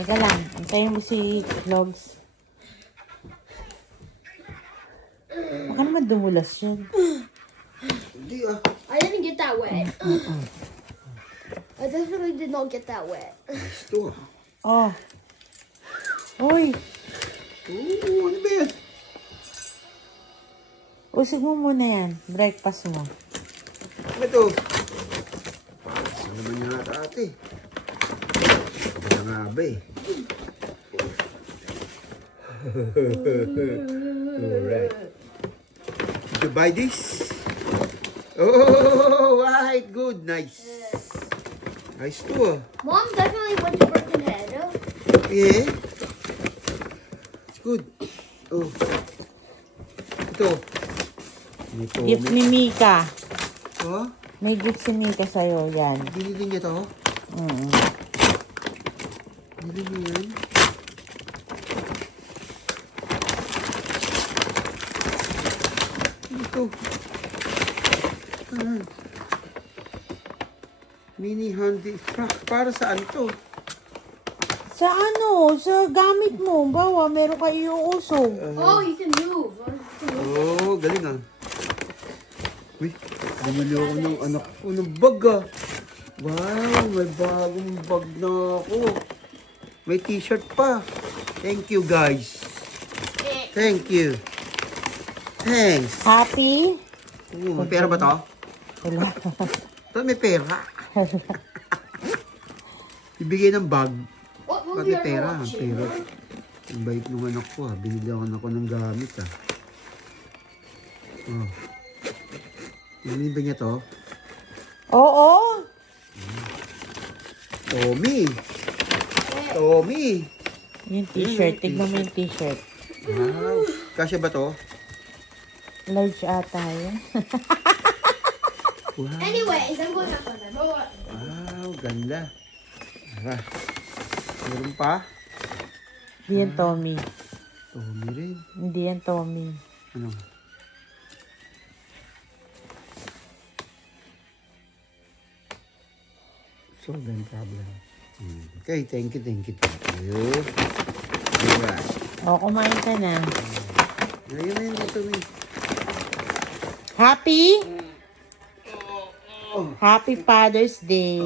Teka lang, antayin mo si Vlogs. Baka naman dumulas yun. Hindi ah. I didn't get that wet. I definitely did not get that wet. Ito ah. Oh. Uy, Oo, ano ba yan? usig mo muna yan. Breakfast mo. Ano ito? Saan naman yung ata ate? Wala nga ba eh. Alright. Did you buy this? Oh, right. Good. Nice. Nice too ah. Mom definitely went to Birkenhead. Yeah. It's good. Oh. Ito. Ito. Gift ni Mika. Oh? May gift si Mika sa'yo. Yan. Binili niya to? Binili niya yan? Ito. Ah. Mini handy frack. Para saan to? Sa ano? Sa gamit mo. Bawa, meron ka iuusog. Oh, you can move. Oh, galing ah. Uy, bumili ako ng anak ko ng bag ah. Wow, may bagong bag na ako. May t-shirt pa. Thank you guys. Thank you. Thanks. Happy? May pera ba to? Wala. Ito may pera. Ibigay ng bag. What Pag movie may are you pera. watching? Pero, ang bait ng anak ko ah. Binigyan ako ng gamit ah. Oh. Ano ba niya to? Oo. Tommy. Tommy. Yung t-shirt. Tignan mo yung t-shirt. Wow. Kasya ba to? Large ata yun. Wow. Anyways, I'm going up on them. Wow, ganda. Tara. Meron pa? Hindi yan Tommy. Tommy rin. Hindi yan Tommy. Ano? Solve the problem. Okay, thank you, thank you, thank you. Alright. O, kumain ka na. Ayun na yun dito, Tommy. Happy? Happy Father's Day.